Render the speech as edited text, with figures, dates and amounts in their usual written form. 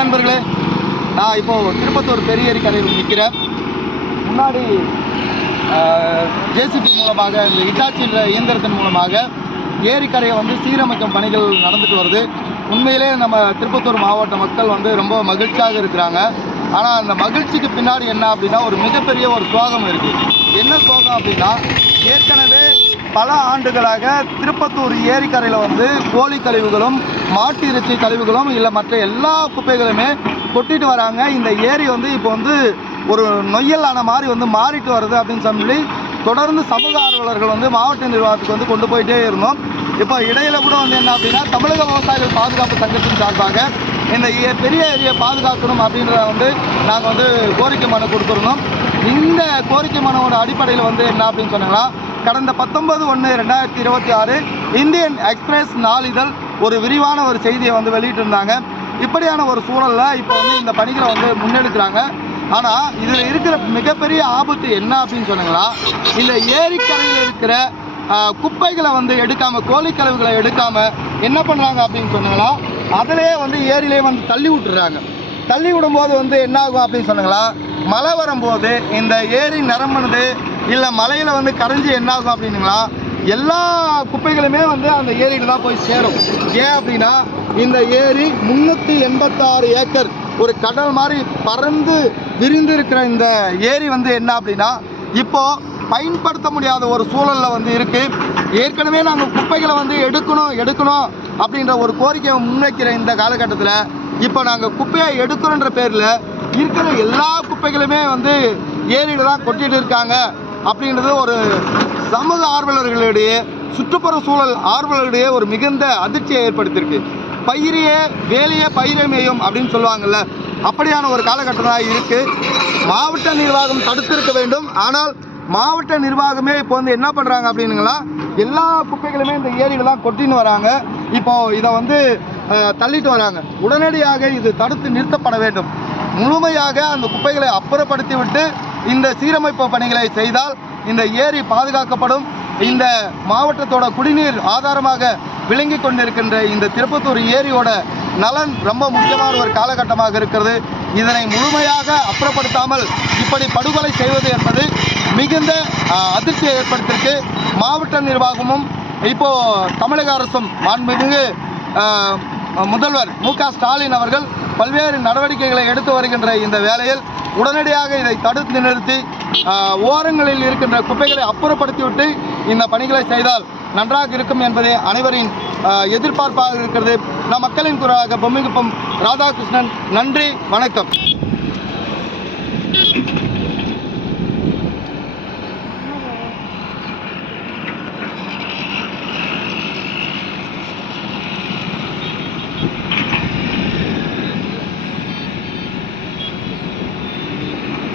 நண்பர்களே, நான் இப்போ திருப்பத்தூர் பெரிய ஏரிக்கரையில் நிற்கிறேன். முன்னாடி ஜேசிபி மூலமாக இந்த ஹிட்டாச்சி இயந்திரத்தின் மூலமாக ஏரிக்கரையை சீரமைக்கும் பணிகள் நடந்துட்டு வருது. உண்மையிலே நம்ம திருப்பத்தூர் மாவட்ட மக்கள் ரொம்ப மகிழ்ச்சியாக இருக்கிறாங்க. ஆனால் அந்த மகிழ்ச்சிக்கு பின்னாடி என்ன அப்படின்னா ஒரு மிகப்பெரிய ஒரு சோகம் இருக்குது. என்ன சோகம் அப்படின்னா, ஏற்கனவே பல ஆண்டுகளாக திருப்பத்தூர் ஏரிக்கரையில் கோழி கழிவுகளும் மாட்டு இறைச்சி கழிவுகளும் இல்லை மற்ற எல்லா குப்பைகளுமே கொட்டிட்டு வராங்க. இந்த ஏரி இப்போ ஒரு நொய்யலான மாதிரி மாறிட்டு வருது அப்படின்னு சொல்லி தொடர்ந்து சமூக ஆர்வலர்கள் மாவட்ட நிர்வாகத்துக்கு கொண்டு போயிட்டே இருந்தோம். இப்போ இடையில கூட என்ன அப்படின்னா, தமிழக விவசாயிகள் பாதுகாப்பு சங்கத்தின் சார்பாக இந்த பெரிய ஏரியை பாதுகாக்கணும் அப்படின்றத நாங்கள் கோரிக்கை மனு கொடுத்துருந்தோம். இந்த கோரிக்கை மனுவோட அடிப்படையில் என்ன அப்படின்னு சொன்னாங்களா, கடந்த 19/1/2026 இந்தியன் எக்ஸ்பிரஸ் நாளிதழ் ஒரு விரிவான ஒரு செய்தியை வெளியிட்டிருந்தாங்க. இப்படியான ஒரு சூழலில் இப்போ இந்த பணிகளை முன்னெடுக்கிறாங்க. ஆனால் இதில் இருக்கிற மிகப்பெரிய ஆபத்து என்ன அப்படின்னு சொன்னாங்களா, இந்த ஏரிக்கரையில் இருக்கிற குப்பைகளை எடுக்காமல், கோழி கழிவுகளை எடுக்காமல் என்ன பண்ணுறாங்க அப்படின்னு சொன்னாங்களா, அதிலே ஏரியிலே தள்ளி விட்டுறாங்க. தள்ளி விடும்போது என்ன ஆகும் அப்படின்னு சொன்னாங்களா, மழை வரும்போது இந்த ஏரி நிரம்பினது இல்லை மலையில் கரைஞ்சி என்ன ஆகும் அப்படின்னுங்களா, எல்லா குப்பைகளுமே அந்த ஏரியில் தான் போய் சேரும். ஏன் அப்படின்னா, இந்த ஏரி 386 ஏக்கர் ஒரு கடல் மாதிரி பறந்து விரிந்து இருக்கிற இந்த ஏரி என்ன அப்படின்னா இப்போது பயன்படுத்த முடியாத ஒரு சூழலில் இருக்குது. ஏற்கனவே நாங்கள் குப்பைகளை எடுக்கணும் அப்படின்ற ஒரு கோரிக்கையை முன்வைக்கிற இந்த காலகட்டத்தில் இப்போ நாங்கள் குப்பையை எடுக்கிறோன்ற பேரில் இருக்கிற எல்லா குப்பைகளுமே ஏரியில் தான் கொட்டிகிட்டு இருக்காங்க அப்படின்றது ஒரு சமூக ஆர்வலர்களிடையே, சுற்றுப்புற சூழல் ஆர்வலர்களிடையே ஒரு மிகுந்த அதிர்ச்சியை ஏற்படுத்தியிருக்கு. பயிரையே வேலையே பயிரமையும் அப்படின்னு சொல்லுவாங்கள்ல, அப்படியான ஒரு காலகட்டமாக இருக்குது. மாவட்ட நிர்வாகம் தடுத்திருக்க வேண்டும். ஆனால் மாவட்ட நிர்வாகமே இப்போ என்ன பண்ணுறாங்க அப்படின்னுங்களா, எல்லா குப்பைகளுமே இந்த ஏரிகளெலாம் கொட்டின்னு வராங்க. இப்போது இதை தள்ளிட்டு வராங்க. உடனடியாக இது தடுத்து நிறுத்தப்பட வேண்டும். முழுமையாக அந்த குப்பைகளை அப்புறப்படுத்தி விட்டு இந்த சீரமைப்பு பணிகளை செய்தால் இந்த ஏரி பாதுகாக்கப்படும். இந்த மாவட்டத்தோட குடிநீர் ஆதாரமாக விளங்கி கொண்டிருக்கின்ற இந்த திருப்பத்தூர் ஏரியோட நலன் ரொம்ப முக்கியமான ஒரு காலகட்டமாக இருக்கிறது. இதனை முழுமையாக அப்புறப்படுத்தாமல் இப்படி படுகொலை செய்வது என்பது மிகுந்த அதிர்ச்சியை ஏற்படுத்தியிருக்கு. மாவட்ட நிர்வாகமும் இப்போது தமிழக அரசும் மாண்புமிகு முதல்வர் மு.க. ஸ்டாலின் அவர்கள் பல்வேறு நடவடிக்கைகளை எடுத்து வருகின்ற இந்த வேளையில் உடனடியாக இதை தடுத்து நிறுத்தி ஓரங்களில் இருக்கின்ற குப்பைகளை அப்புறப்படுத்திவிட்டு இந்த பணிகளை செய்தால் நன்றாக இருக்கும் என்பதே அனைவரின் எதிர்பார்ப்பாக இருக்கிறது. நம் மக்களின் குரலாக பொம்மிகுப்பம் ராதாகிருஷ்ணன். நன்றி, வணக்கம்.